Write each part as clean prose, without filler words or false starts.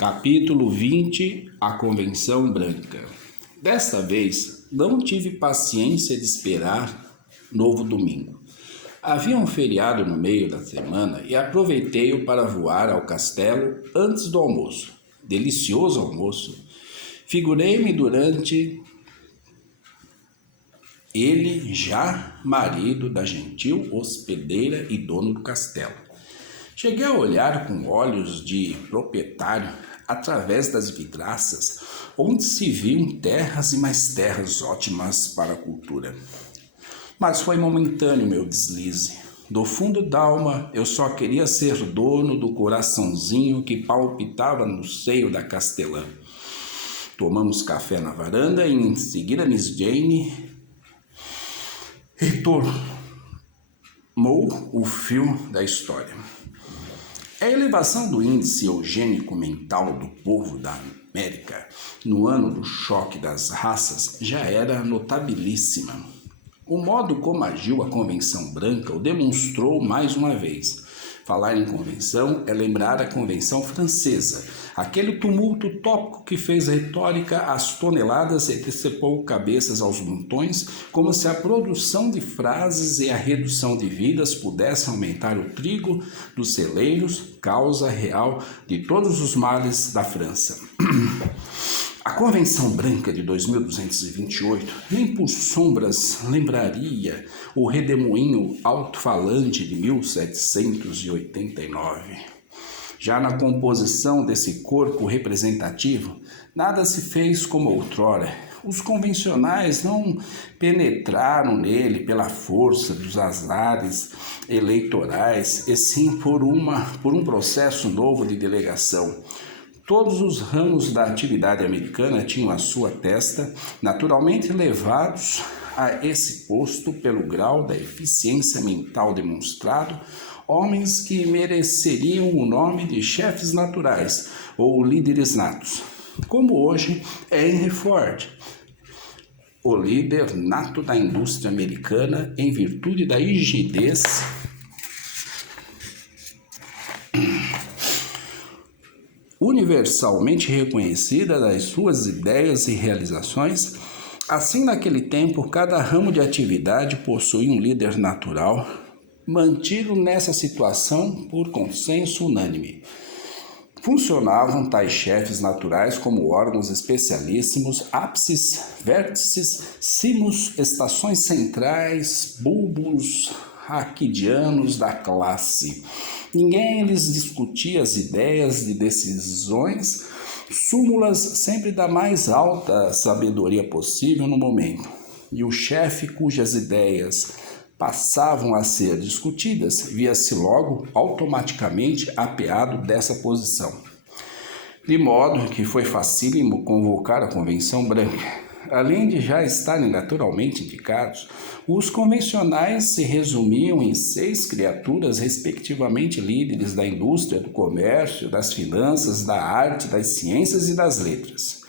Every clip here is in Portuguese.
Capítulo 20 A Convenção Branca. Desta vez, não tive paciência de esperar novo domingo. Havia um feriado no meio da semana e aproveitei-o para voar ao castelo antes do almoço. Delicioso almoço. Figurei-me durante ele já marido da gentil hospedeira e dono do castelo. Cheguei a olhar com olhos de proprietário através das vidraças, onde se viam terras e mais terras ótimas para a cultura. Mas foi momentâneo meu deslize. Do fundo da alma, eu só queria ser dono do coraçãozinho que palpitava no seio da castelã. Tomamos café na varanda e em seguida Miss Jane retomou o fio da história. A elevação do índice eugênico mental do povo da América no ano do choque das raças já era notabilíssima. O modo como agiu a Convenção Branca o demonstrou mais uma vez. Falar em convenção é lembrar a Convenção Francesa, aquele tumulto utópico que fez retórica às toneladas e decepou cabeças aos montões, como se a produção de frases e a redução de vidas pudessem aumentar o trigo dos celeiros, causa real de todos os males da França. A Convenção Branca de 2228 nem por sombras lembraria o redemoinho alto-falante de 1789. Já na composição desse corpo representativo, nada se fez como outrora. Os convencionais não penetraram nele pela força dos azares eleitorais, e sim por um processo novo de delegação. Todos os ramos da atividade americana tinham à sua testa, naturalmente levados a esse posto pelo grau da eficiência mental demonstrado, homens que mereceriam o nome de chefes naturais ou líderes natos, como hoje é Henry Ford, o líder nato da indústria americana em virtude da rigidez universalmente reconhecida das suas ideias e realizações. Assim, naquele tempo, cada ramo de atividade possuía um líder natural, mantido nessa situação por consenso unânime. Funcionavam tais chefes naturais como órgãos especialíssimos, ápices, vértices, cimos, estações centrais, bulbos raquidianos da classe. Ninguém lhes discutia as ideias de decisões, súmulas sempre da mais alta sabedoria possível no momento. E o chefe cujas ideias passavam a ser discutidas via-se logo automaticamente apeado dessa posição. De modo que foi facílimo convocar a Convenção Branca. Além de já estarem naturalmente indicados, os convencionais se resumiam em 6 criaturas, respectivamente líderes da indústria, do comércio, das finanças, da arte, das ciências e das letras.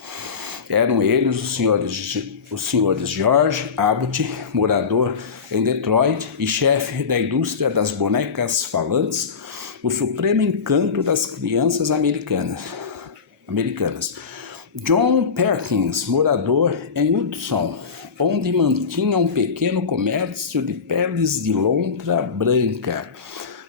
Eram eles os senhores George Abbott, morador em Detroit e chefe da indústria das bonecas falantes, o supremo encanto das crianças americanas. John Perkins, morador em Hudson, onde mantinha um pequeno comércio de peles de lontra branca.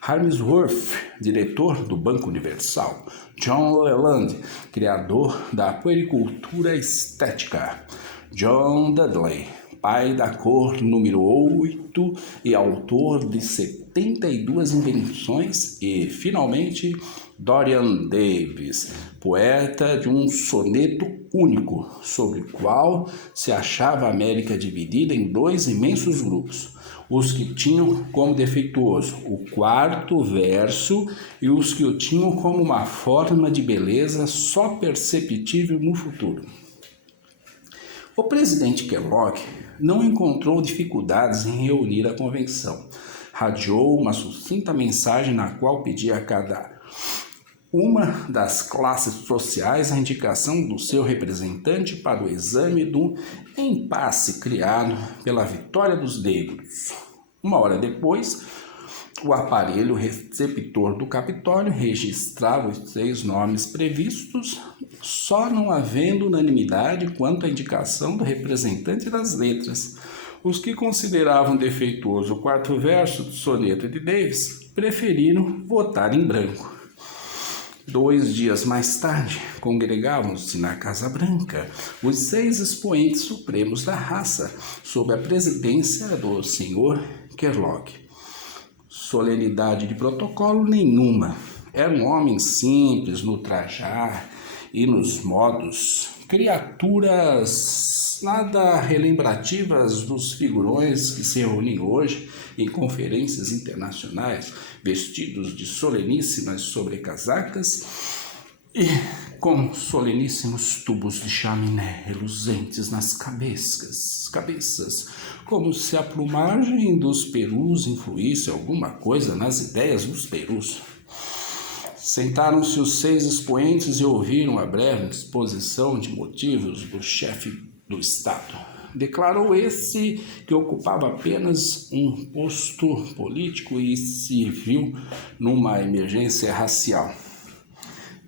Harmsworth, diretor do Banco Universal. John Leland, criador da puericultura estética. John Dudley, pai da cor número 8 e autor de 72 invenções. E, finalmente, Dorian Davis, poeta de um soneto único, sobre o qual se achava a América dividida em 2 imensos grupos, os que tinham como defeituoso o 4º verso e os que o tinham como uma forma de beleza só perceptível no futuro. O presidente Kellogg não encontrou dificuldades em reunir a convenção. Radiou uma sucinta mensagem na qual pedia a cada uma das classes sociais a indicação do seu representante para o exame do impasse criado pela vitória dos negros. Uma hora depois, O aparelho receptor do Capitólio registrava os 6 nomes previstos, só não havendo unanimidade quanto à indicação do representante das letras. Os que consideravam defeituoso o 4º verso do soneto de Davis preferiram votar em branco. 2 dias mais tarde, congregavam-se na Casa Branca os 6 expoentes supremos da raça, sob a presidência do Sr. Kellogg. Solenidade de protocolo nenhuma. Eram homens simples no trajar e nos modos, criaturas nada relembrativas dos figurões que se reúnem hoje em conferências internacionais, vestidos de soleníssimas sobrecasacas e com soleníssimos tubos de chaminé reluzentes nas cabeças, como se a plumagem dos perus influísse alguma coisa nas ideias dos perus. Sentaram-se os 6 expoentes e ouviram a breve exposição de motivos do chefe do Estado. Declarou esse que ocupava apenas um posto político e se viu numa emergência racial.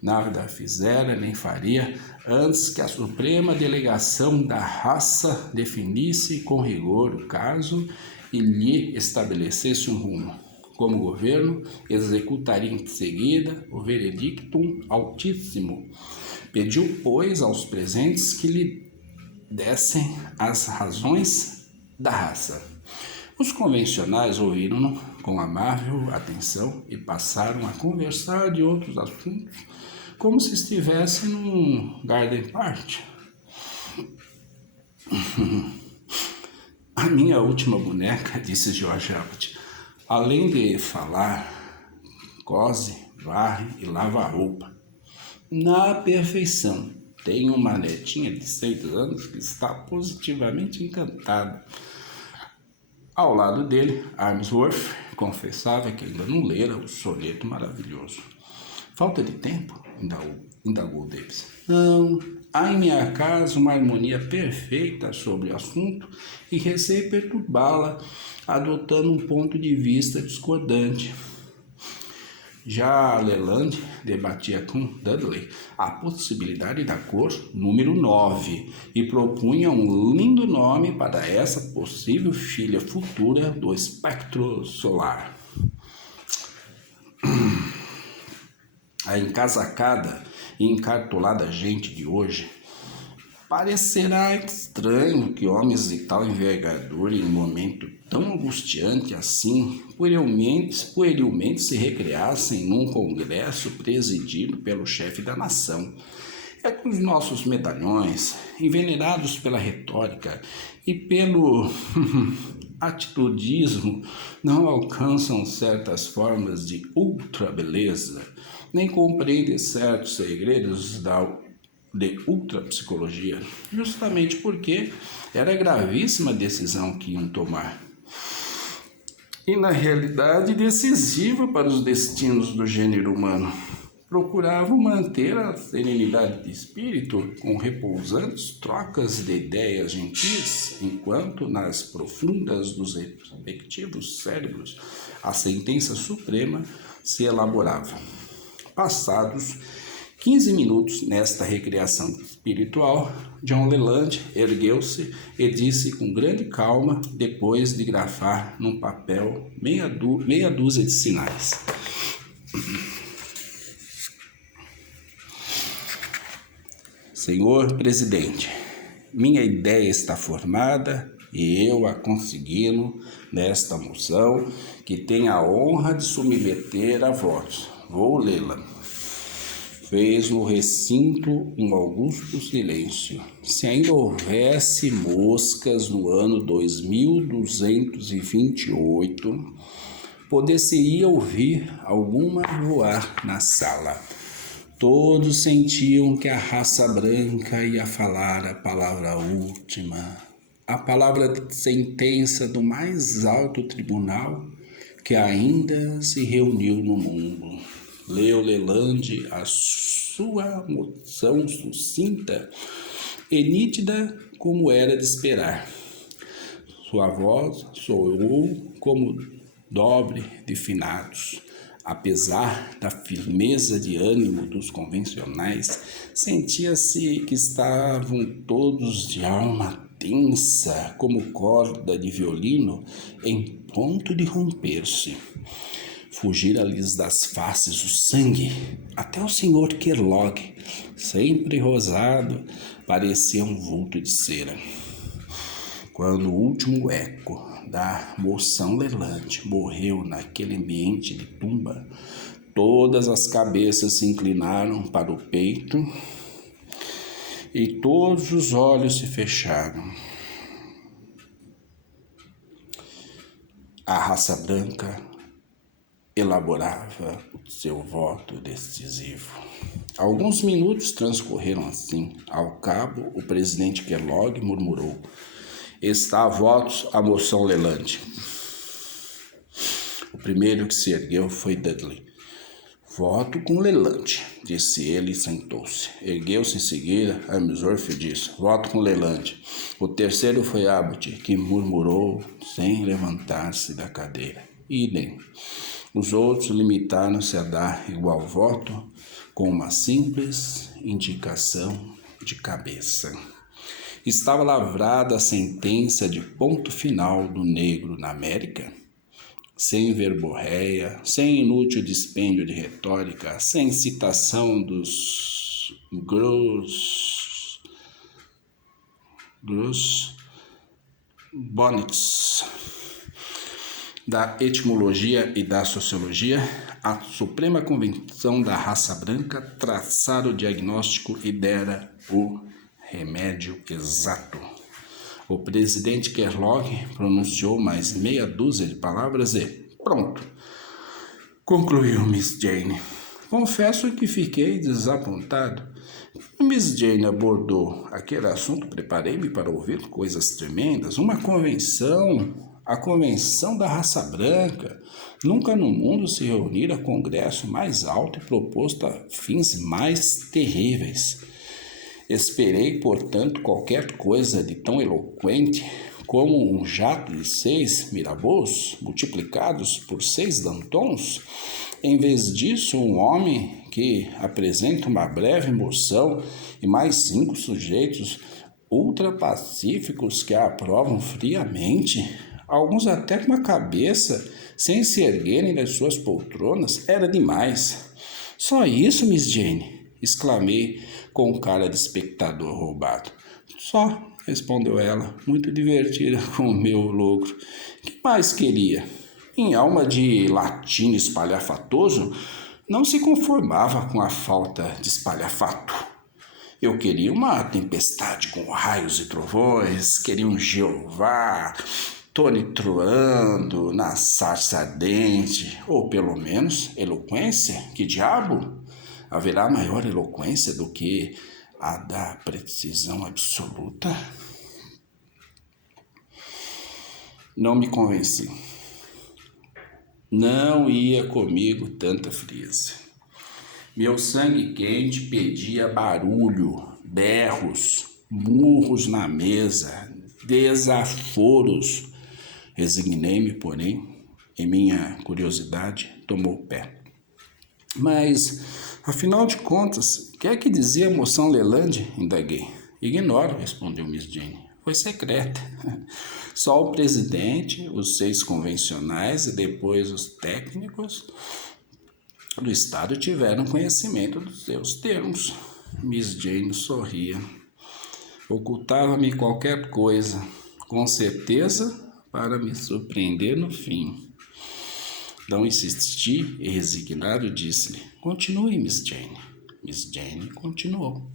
Nada fizera nem faria antes que a Suprema Delegação da Raça definisse com rigor o caso e lhe estabelecesse um rumo. Como governo, executaria em seguida o veredictum altíssimo. Pediu, pois, aos presentes que lhe dessem as razões da raça. Os convencionais ouviram-no com amável atenção e passaram a conversar de outros assuntos, como se estivessem num garden party. A minha última boneca, disse George Abbott, além de falar, cose, varre e lava a roupa. Na perfeição. Tenho uma netinha de 6 anos que está positivamente encantada. Ao lado dele, Armsworth confessava que ainda não lera o soneto maravilhoso. Falta de tempo? Indagou Davis. Não, há em minha casa uma harmonia perfeita sobre o assunto e receio perturbá-la, adotando um ponto de vista discordante. Já Leland debatia com Dudley a possibilidade da cor número 9 e propunha um lindo nome para essa possível filha futura do espectro solar. A encasacada e encartolada gente de hoje parecerá estranho que homens de tal envergadura em um momento tão angustiante assim puerilmente se recreassem num congresso presidido pelo chefe da nação. É que os nossos medalhões, envenenados pela retórica e pelo atitudismo, não alcançam certas formas de ultra-beleza, nem compreendem certos segredos de ultrapsicologia, justamente porque era a gravíssima decisão que iam tomar. E, na realidade, decisiva para os destinos do gênero humano. Procuravam manter a serenidade de espírito com repousantes trocas de ideias gentis, enquanto nas profundas dos respectivos cérebros a sentença suprema se elaborava. Passados 15 minutos nesta recreação espiritual, John Leland ergueu-se e disse com grande calma, depois de grafar num papel meia dúzia de sinais. Senhor Presidente, minha ideia está formada e eu a consegui-lo nesta moção que tem a honra de submeter a votos. Vou lê-la. Fez no recinto um augusto silêncio. Se ainda houvesse moscas no ano 2228, poder-se-ia ouvir alguma voar na sala. Todos sentiam que a raça branca ia falar a palavra última, a palavra de sentença do mais alto tribunal que ainda se reuniu no mundo. Leu Leland a sua moção sucinta e nítida como era de esperar. Sua voz soou como dobre de finados. Apesar da firmeza de ânimo dos convencionais, sentia-se que estavam todos de alma tensa, como corda de violino em ponto de romper-se. Fugira-lhes das faces o sangue, até o senhor Kellogg, sempre rosado, parecia um vulto de cera. Quando o último eco da moção Leland morreu naquele ambiente de tumba, todas as cabeças se inclinaram para o peito e todos os olhos se fecharam. A raça branca elaborava o seu voto decisivo. Alguns minutos transcorreram assim. Ao cabo, o presidente Kellogg murmurou: "Está a votos a moção Leland." O primeiro que se ergueu foi Dudley. "Voto com Leland", disse ele e sentou-se. Ergueu-se em seguida, Armsworth disse: "Voto com Leland." O terceiro foi Abbott, que murmurou sem levantar-se da cadeira: "Idem." Os outros limitaram-se a dar igual voto com uma simples indicação de cabeça. Estava lavrada a sentença de ponto final do negro na América. Sem verborreia, sem inútil dispêndio de retórica, sem citação dos gross bonnets da etimologia e da sociologia, a Suprema Convenção da Raça Branca traçara o diagnóstico e dera o remédio exato. O presidente Kellogg pronunciou mais meia dúzia de palavras e pronto, concluiu Miss Jane. Confesso que fiquei desapontado. Miss Jane abordou aquele assunto, preparei-me para ouvir coisas tremendas, uma convenção, a convenção da raça branca. Nunca no mundo se reunira congresso mais alto e proposto a fins mais terríveis. Esperei, portanto, qualquer coisa de tão eloquente como um jato de 6 Mirabeaus multiplicados por 6 Dantons. Em vez disso, um homem que apresenta uma breve moção e mais 5 sujeitos ultrapacíficos que a aprovam friamente, alguns até com a cabeça sem se erguerem das suas poltronas, era demais. Só isso, Miss Jane? Exclamei com cara de espectador roubado. Só, respondeu ela, muito divertida com o meu logro. Que mais queria? Em alma de latino espalhafatoso, não se conformava com a falta de espalhafato. Eu queria uma tempestade com raios e trovões, queria um Jeová tonitruando na sarça ardente, ou pelo menos eloquência. Que diabo? Haverá maior eloquência do que a da precisão absoluta? Não me convenci. Não ia comigo tanta frieza. Meu sangue quente pedia barulho, berros, murros na mesa, desaforos. Resignei-me, porém, e minha curiosidade tomou pé. Mas, afinal de contas, o que é que dizia a moção Leland? Indaguei. Ignoro, respondeu Miss Jane. Foi secreta. Só o presidente, os 6 convencionais e depois os técnicos do Estado tiveram conhecimento dos seus termos. Miss Jane sorria. Ocultava-me qualquer coisa, com certeza para me surpreender no fim. Não insisti e, resignado, disse-lhe: "Continue, Miss Jane." Miss Jane continuou.